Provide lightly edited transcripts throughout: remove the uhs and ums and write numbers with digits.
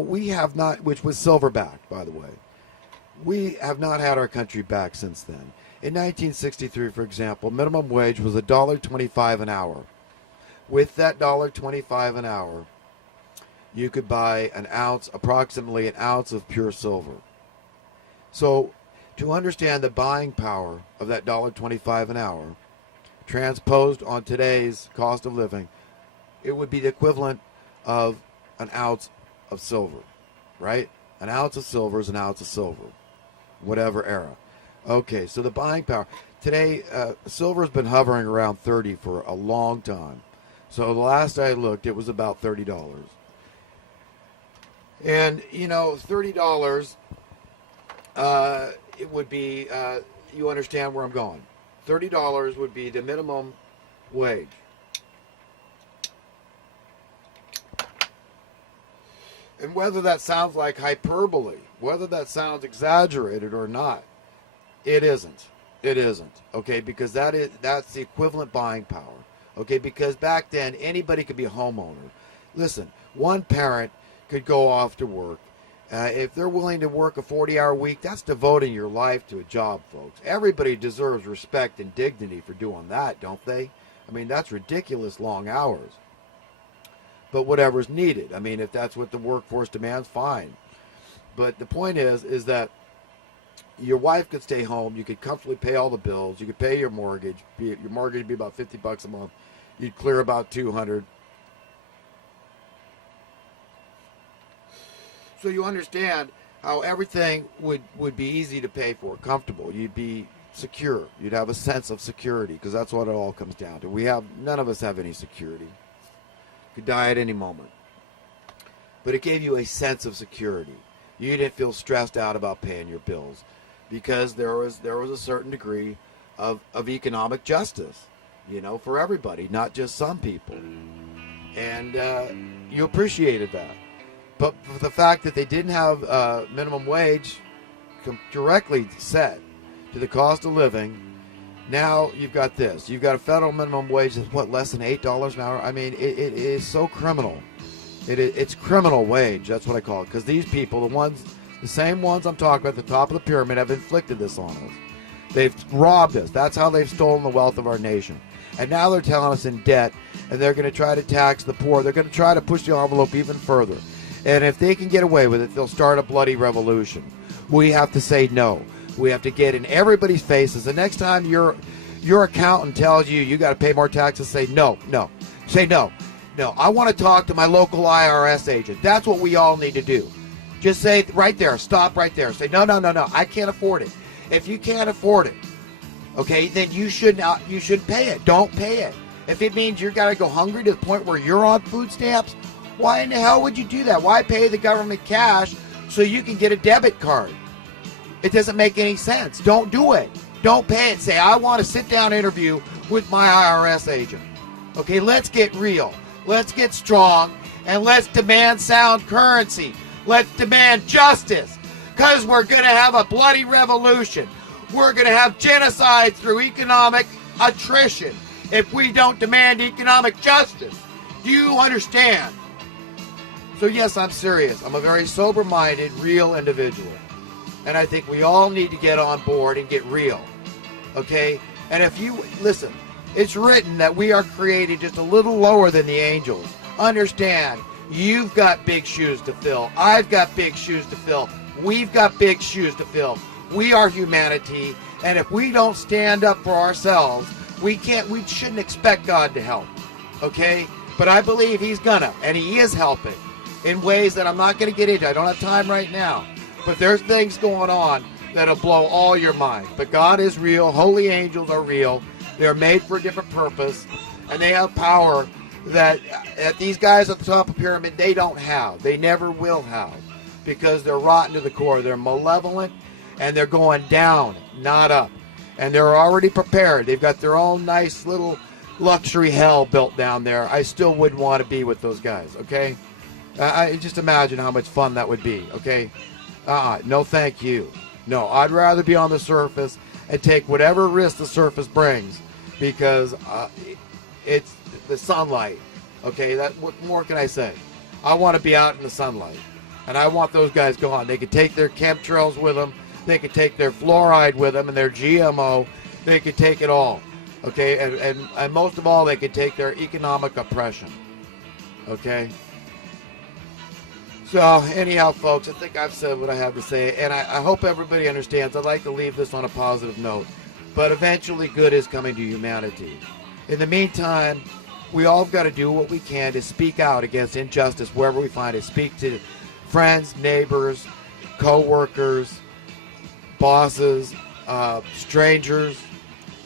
we have not, which was silverback, by the way. We have not had our country back since then. In 1963, for example, minimum wage was $1.25 an hour. With that $1.25 an hour, you could buy approximately an ounce of pure silver. So, to understand the buying power of that $1.25 an hour, transposed on today's cost of living, it would be the equivalent of an ounce of silver, right? An ounce of silver is an ounce of silver, whatever era. Okay, so the buying power. Today, silver's been hovering around 30 for a long time. So the last I looked, it was about $30. And, $30, it would be, you understand where I'm going. $30 would be the minimum wage. And whether that sounds like hyperbole, whether that sounds exaggerated or not, it isn't. It isn't. Okay, because that's the equivalent buying power. Okay, because back then anybody could be a homeowner. Listen, one parent could go off to work. If they're willing to work a 40-hour week, that's devoting your life to a job, folks. Everybody deserves respect and dignity for doing that, don't they? I mean, that's ridiculous long hours. But whatever's needed. I mean, if that's what the workforce demands, fine. But the point is that your wife could stay home. You could comfortably pay all the bills. You could pay your mortgage. Your mortgage would be about $50 a month. You'd clear about $200. So you understand how everything would be easy to pay for, comfortable. You'd be secure. You'd have a sense of security, because that's what it all comes down to. None of us have any security. Could die at any moment. But it gave you a sense of security. You didn't feel stressed out about paying your bills, because there was a certain degree of economic justice, for everybody, not just some people. And you appreciated that. But for the fact that they didn't have minimum wage directly set to the cost of living, now you've got this. You've got a federal minimum wage that's, less than $8 an hour? I mean, it is so criminal. It's criminal wage. That's what I call it. Because these people, the same ones I'm talking about at the top of the pyramid, have inflicted this on us. They've robbed us. That's how they've stolen the wealth of our nation. And now they're telling us in debt, and they're going to try to tax the poor. They're going to try to push the envelope even further. And if they can get away with it, they'll start a bloody revolution. We have to say no. We have to get in everybody's faces. The next time your accountant tells you got to pay more taxes, say no. Say no. No, I want to talk to my local IRS agent. That's what we all need to do. Just say right there, stop right there. Say, no, I can't afford it. If you can't afford it, okay, then you should pay it. Don't pay it. If it means you've got to go hungry to the point where you're on food stamps, why in the hell would you do that? Why pay the government cash so you can get a debit card? It doesn't make any sense. Don't do it. Don't pay it. Say, I want a sit-down interview with my IRS agent. Okay, let's get real. Let's get strong, and let's demand sound currency. Let's demand justice, because we're going to have a bloody revolution. We're going to have genocide through economic attrition if we don't demand economic justice. Do you understand? So yes, I'm serious. I'm a very sober-minded, real individual. And I think we all need to get on board and get real. Okay? And if you, listen, it's written that we are created just a little lower than the angels. Understand, you've got big shoes to fill. I've got big shoes to fill. We've got big shoes to fill. We are humanity. And if we don't stand up for ourselves, we shouldn't expect God to help. Okay? But I believe He's gonna, and He is helping in ways that I'm not going to get into. I don't have time right now. But there's things going on that'll blow all your mind. But God is real. Holy angels are real. They're made for a different purpose. And they have power that these guys at the top of the pyramid, they don't have. They never will have. Because they're rotten to the core. They're malevolent. And they're going down, not up. And they're already prepared. They've got their own nice little luxury hell built down there. I still wouldn't want to be with those guys, okay? I just imagine how much fun that would be, okay? No thank you. No, I'd rather be on the surface and take whatever risk the surface brings, because it's the sunlight, okay? What more can I say? I want to be out in the sunlight. And I want those guys gone. They could take their chemtrails with them. They could take their fluoride with them and their GMO. They could take it all. Okay, and most of all, they could take their economic oppression. Okay? So, anyhow, folks, I think I've said what I have to say, and I hope everybody understands. I'd like to leave this on a positive note. But eventually, good is coming to humanity. In the meantime, we all got to do what we can to speak out against injustice wherever we find it. Speak to friends, neighbors, co-workers, bosses, strangers.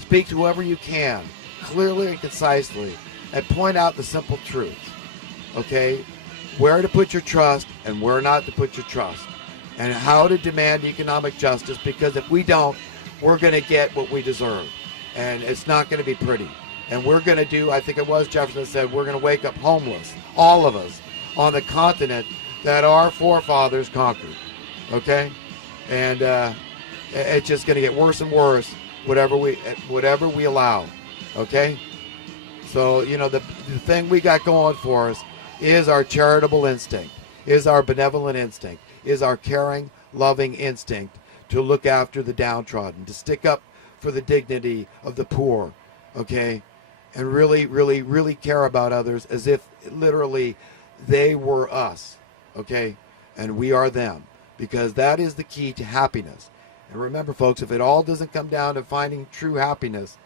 Speak to whoever you can, clearly and concisely, and point out the simple truths. Okay? Where to put your trust and where not to put your trust. And how to demand economic justice, because if we don't, we're going to get what we deserve. And it's not going to be pretty. And we're going to do, I think it was Jefferson that said, we're going to wake up homeless, all of us, on the continent that our forefathers conquered. Okay? And it's just going to get worse and worse, whatever we allow. Okay? So, you know, the thing we got going for us is our charitable instinct, is our benevolent instinct, is our caring, loving instinct to look after the downtrodden, to stick up for the dignity of the poor, okay? And really, really, really care about others as if literally they were us, okay? And we are them, because that is the key to happiness. And remember, folks, if it all doesn't come down to finding true happiness,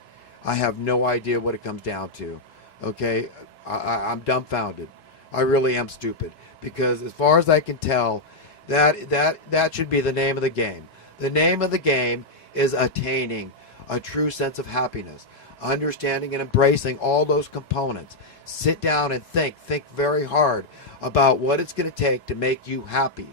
I have no idea what it comes down to, okay? I'm dumbfounded. I really am stupid, because as far as I can tell, that should be the name of the game. The name of the game is attaining a true sense of happiness, understanding and embracing all those components. Sit down and think very hard about what it's going to take to make you happy,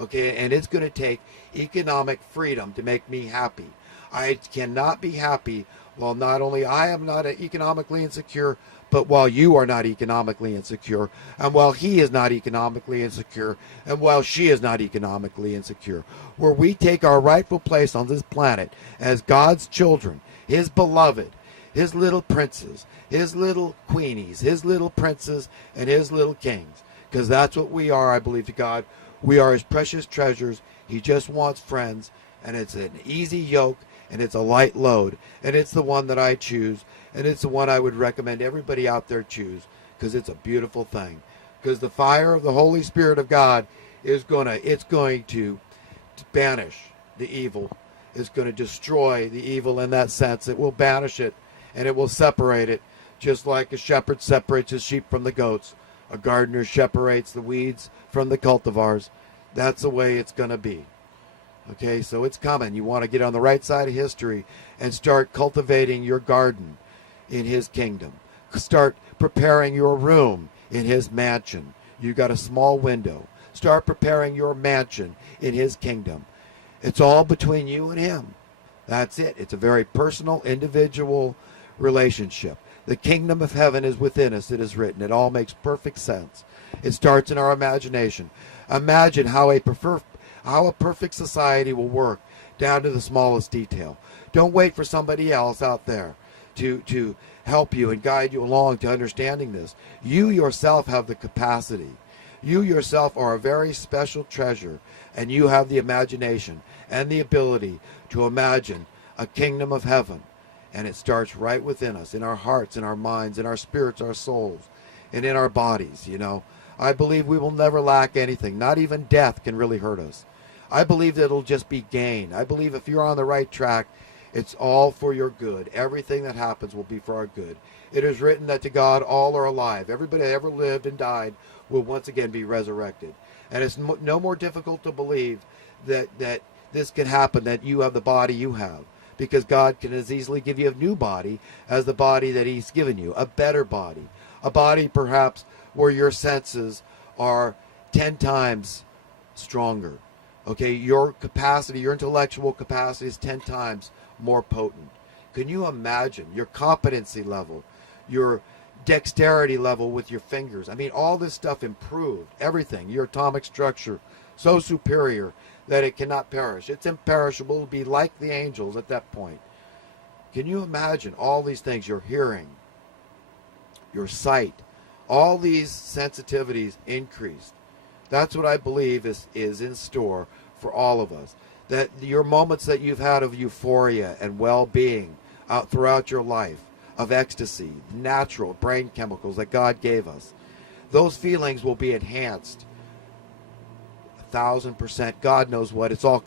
okay? And it's going to take economic freedom to make me happy. I cannot be happy while not only I am not economically insecure, but while you are not economically insecure, and while he is not economically insecure, and while she is not economically insecure, where we take our rightful place on this planet as God's children, his beloved, his little princes, his little queenies, his little princes, and his little kings. Because that's what we are, I believe to God. We are his precious treasures. He just wants friends, and it's an easy yoke, and it's a light load, and it's the one that I choose. And it's the one I would recommend everybody out there choose, because it's a beautiful thing. Because the fire of the Holy Spirit of God is going to banish the evil. It's going to destroy the evil in that sense. It will banish it, and it will separate it, just like a shepherd separates his sheep from the goats. A gardener separates the weeds from the cultivars. That's the way it's going to be. Okay, so it's coming. You want to get on the right side of history and start cultivating your garden in his kingdom. Start preparing your room in his mansion. You got a small window. Start preparing your mansion in his kingdom. It's all between you and him. That's it. It's a very personal, individual relationship. The kingdom of heaven is within us, it is written. It all makes perfect sense. It starts in our imagination. Imagine how a perfect society will work down to the smallest detail. Don't wait for somebody else out there to help you and guide you along to understanding this. You yourself have the capacity. You yourself are a very special treasure, and you have the imagination and the ability to imagine a kingdom of heaven. And it starts right within us, in our hearts, in our minds, in our spirits, our souls, and in our bodies, you know. I believe we will never lack anything. Not even death can really hurt us. I believe that it'll just be gain. I believe if you're on the right track, it's all for your good. Everything that happens will be for our good. It is written that to God all are alive. Everybody that ever lived and died will once again be resurrected. And it's no more difficult to believe that this can happen, that you have the body you have. Because God can as easily give you a new body as the body that he's given you. A better body. A body perhaps where your senses are 10 times stronger. Okay, your capacity, your intellectual capacity is 10 times more potent. Can you imagine your competency level, your dexterity level with your fingers? I mean, all this stuff improved. Everything. Your atomic structure, so superior that it cannot perish. It's imperishable. It'll be like the angels at that point. Can you imagine all these things? Your hearing, your sight, all these sensitivities increased. That's what I believe is in store for all of us. That your moments that you've had of euphoria and well-being out throughout your life, of ecstasy, natural brain chemicals that God gave us, those feelings will be enhanced 1,000%. God knows what. It's all